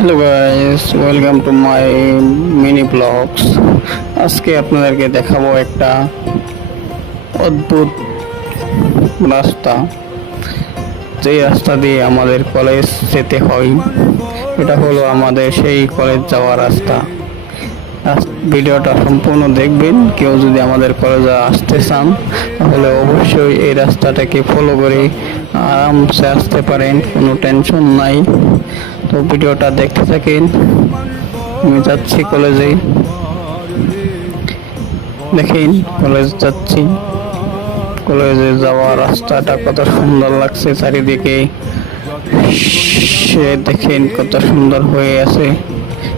Hello guys, welcome to my mini blogs. আজকে আপনাদেরকে দেখাবো একটা অদ্ভুত রাস্তা, যেই রাস্তা দিয়ে আমাদের কলেজ যেতে হয়। এটা হলো আমাদের সেই কলেজ যাওয়ার রাস্তা। ভিডিওটা সম্পূর্ণ দেখবেন। কেউ যদি আমাদের কলেজে আসতে চান তাহলে অবশ্যই এই রাস্তাটাকে ফলো করে আরামসে আসতে পারেন, কোনো টেনশন নাই। তো ভিডিওটা দেখতে থাকেন। আমি যাচ্ছি কলেজে, দেখেন কলেজ যাচ্ছি। কলেজে যাওয়ার রাস্তাটা কত সুন্দর লাগছে, চারিদিকে সে দেখেন কত সুন্দর হয়ে আছে,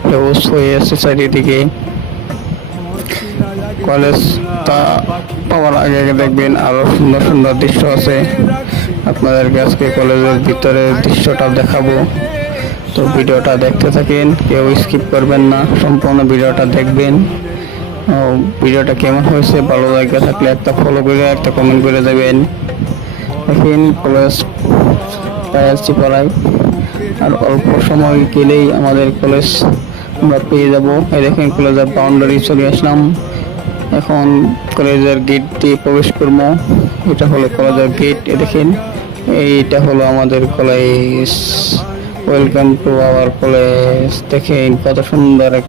সবুজ হয়ে আছে চারিদিকে। কলেজটা পাওয়ার আগে দেখবেন আরো সুন্দর সুন্দর দৃশ্য আছে। আপনাদেরকে আজকে কলেজের ভিতরের দৃশ্যটা দেখাবো। তো ভিডিওটা দেখতে থাকেন, কেউ স্কিপ করবেন না, সম্পূর্ণ ভিডিওটা দেখবেন। ভিডিওটা কেমন হয়েছে, ভালো লাগে থাকলে একটা ফলো করে একটা কমেন্ট করে দেবেন। দেখেন কলেজ আসছি পড়াই, আর অল্প সময় গেলেই আমাদের কলেজ আমরা পেয়ে যাব। এই দেখেন কলেজের বাউন্ডারি চলে আসলাম। এখন কলেজের গেট দিয়ে প্রবেশ করবো। এটা হলো কলেজের গেট। দেখেন এইটা হলো আমাদের college. Welcome to our college. দেখেন কত সুন্দর